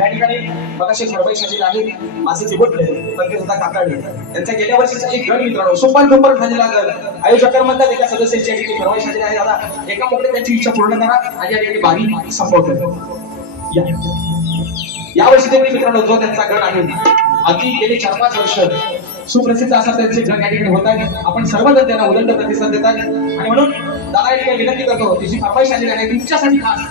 त्या ठिकाणी आहेत त्यांच्या गेल्या वर्षीचा एक मित्रांनो एका सदस्याची आहे आहे त्यांची इच्छा पूर्ण या वर्षी ते मित्रांनो जो त्यांचा गण आहे आधी गेले चार पाच वर्ष सुप्रसिद्ध असा त्यांचे होत आहेत आपण सर्वजण त्यांना उदंड प्रतिसाद देतात आणि म्हणून दादा विनंती करतो तिची फायशाली आहे ती खास